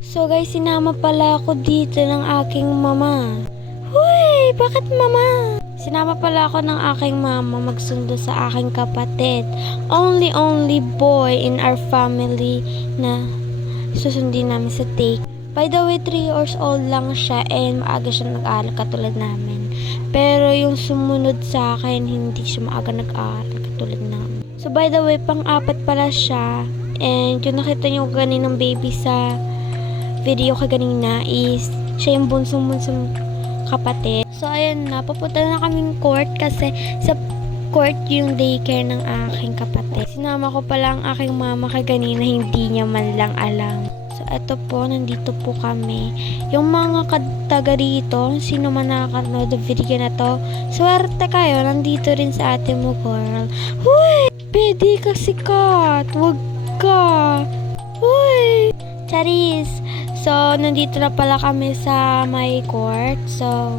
So guys, sinama pala ako dito ng aking mama. Huy! Bakit mama? Sinama pala ako ng aking mama magsundo sa aking kapatid. Only boy in our family na susundin namin sa take. By the way, 3 years old lang siya and maaga siya nag-aaral katulad namin. Pero yung sumunod sa akin, hindi siya maaga nag-aaral katulad namin. So by the way, pang-apat pala siya. And yung nakita niyo kaninang baby sa video ko kanina is siya yung bunsong kapatid. So ayan na, papunta na kaming court kasi sa court yung daycare ng aking kapatid. Sinama ko pala ang aking mama kanina, hindi niya man lang alam. So eto po, nandito po kami. Yung mga taga rito, sino man nakakanood ng video na to, swerte kayo, nandito rin sa ate mo, girl. Huy! Pwede ka sikat, wag ka. Huy! Charis! So, nandito na pala kami sa my court. So,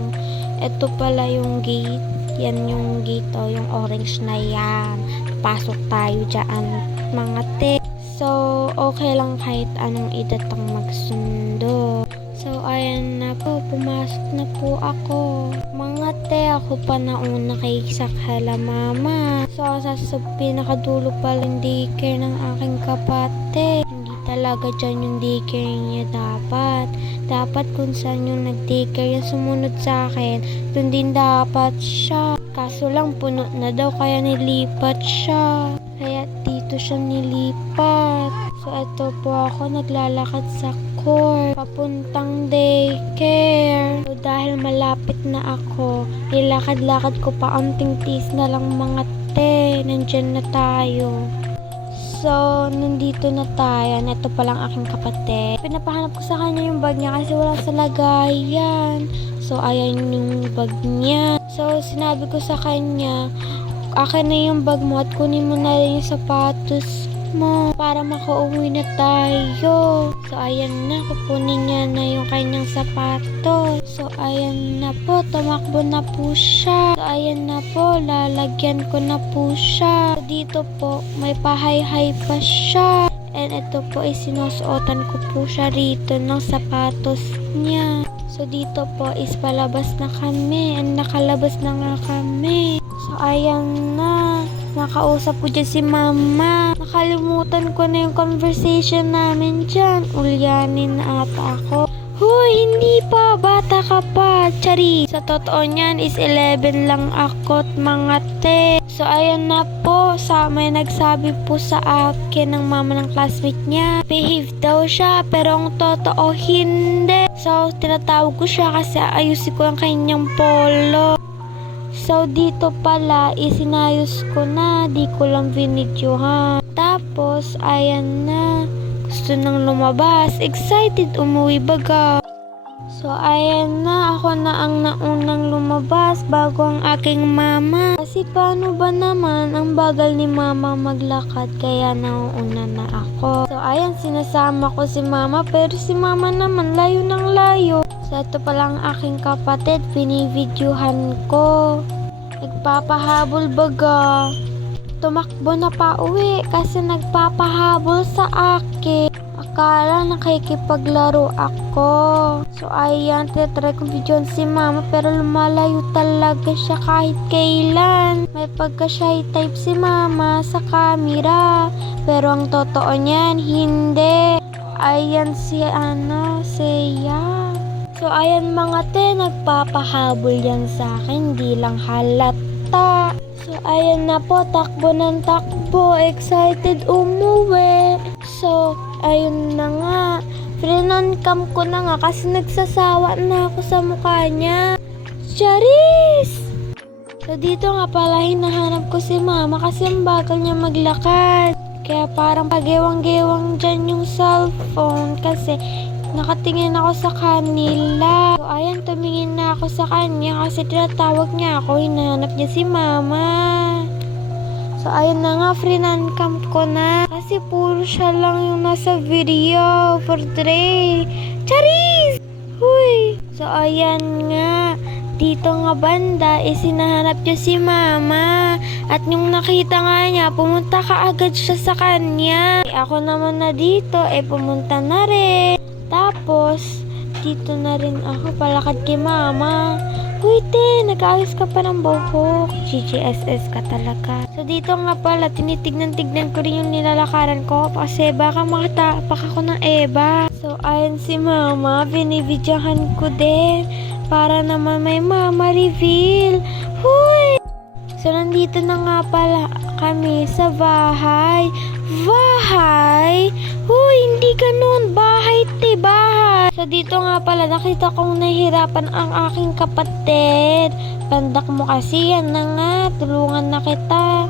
eto pala yung gate. Yan yung gate, yung orange na yan. Pasok tayo dyan, mga te. So, okay lang kahit anong edad ang magsundo. So, ayan na po. Pumasok na po ako. Mga te, ako pa nauna kay sakala mama. So, sa pinakadulo pala yung daycare ng aking kapatid. Talaga dyan yung daycare niya dapat kung saan yung nag-daycare yung sumunod sa akin, dun din dapat siya. Kaso lang puno na daw kaya nilipat siya, kaya dito siya nilipat. So eto po ako naglalakad sa court papuntang daycare. So dahil malapit na ako, nilakad-lakad ko pa, amting tis na lang mga te, nandyan na tayo. So, nandito na tayo. Ito palang aking kapatid. Pinapahanap ko sa kanya yung bag niya kasi wala sa lagayan. So, ayan yung bag niya. So, sinabi ko sa kanya, akin na yung bag mo at kunin mo na rin yung sapatos mo para makauwi na tayo. So, ayan na. Kukunin niya na yung kanyang sapatos. So, ayan na po. Tumakbo na po siya. So, ayan na po. Lalagyan ko na po siya. So, dito po, may pahay-hay pa siya. And ito po, sinusuotan ko po siya rito ng sapatos niya. So, dito po is palabas na kami. And nakalabas na nga kami. So, ayan na. Nakausap ko dyan si mama. Nakalimutan ko na yung conversation namin dyan. Ulyanin na ata ako. Hoy, hindi pa. Bata ka pa. Chari. Sa totoo niyan is 11 lang ako, mga te. So, ayan na po. May nagsabi po sa akin ng mama ng classmate niya. Behave daw siya, pero ang totoo hindi. So, tinatawag ko siya kasi ayusin ko ang kanyang polo. So, dito pala, isinayos ko na. Di ko lang binidyohan. Tapos, ayan na. Gusto nang lumabas. Excited, umuwi baga. So, ayan na. Ako na ang naunang lumabas bago ang aking mama. Kasi paano ba naman ang bagal ni mama maglakad kaya nauuna na ako. So, ayan, sinasama ko si mama pero si mama naman layo ng layo. So, ito palang aking kapatid. Pinivideohan ko. Nagpapahabol baga. Tumakbo na pa uwi kasi nagpapahabol sa akin. Akala nakikipaglaro ako. So ayan, tinatry kong videoan si mama pero lumalayo talaga siya kahit kailan. May pagka-shy type si mama sa camera. Pero ang totoo niyan, hindi. Ayan si Seiya. So ayan mga te, nagpapahabol yan sa akin, di lang halata. So ayan na po, takbo ng takbo, excited umuwi. So ayun na nga, frinancam ko na nga kasi nagsasawa na ako sa mukha niya. Charis! So dito nga pala hinahanap ko si mama kasi ang bagal niya maglakad. Kaya parang pagewang-gewang dyan yung cellphone kasi nakatingin ako sa kanila. So, ayan, tumingin na ako sa kanya kasi tinatawag niya ako. Hinahanap niya si mama. So, ayun na nga, frinancam ko na. Kasi puro siya lang yung nasa video for today. Charis! Huy! So, ayan nga. Dito nga banda, sinahanap niya si mama. At yung nakita nga niya, pumunta ka agad siya sa kanya. Ako naman na dito, pumunta na rin. Tapos, Tapos, dito na rin ako palakad kay mama. Uy, te, nag-ayos ka pa ng buhok. GGSS ka talaga. So, dito nga pala, tinitignan-tignan ko rin yung nilalakaran ko kasi baka makatapak ako ng Eva. So, ayun si mama, binibidyahan ko din para naman may mama reveal. Huy! So, nandito na nga pala kami sa bahay. Bahay? Huy, hindi ganun. Bahay, te, bahay. So, dito nga pala, nakita kong nahihirapan ang aking kapatid. Pandak mo kasi, yan na nga. Tulungan na kita.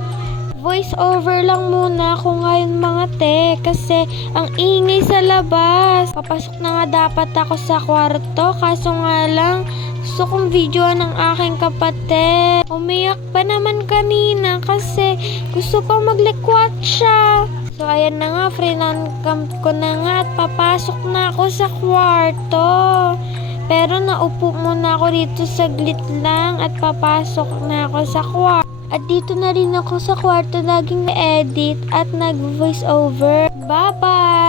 Voice over lang muna ako ngayon mga te. Kasi, ang ingay sa labas. Papasok na nga dapat ako sa kwarto. Kaso nga lang, gusto kong videoan ng aking kapatid. Umiyak pa naman kanina kasi gusto pang maglikwat siya. So, ayan na nga, friend-cam ko na nga at papasok na ako sa kwarto. Pero naupo muna ako dito saglit lang at papasok na ako sa kwarto. At dito na rin ako sa kwarto naging edit at nag-voice over. Bye-bye!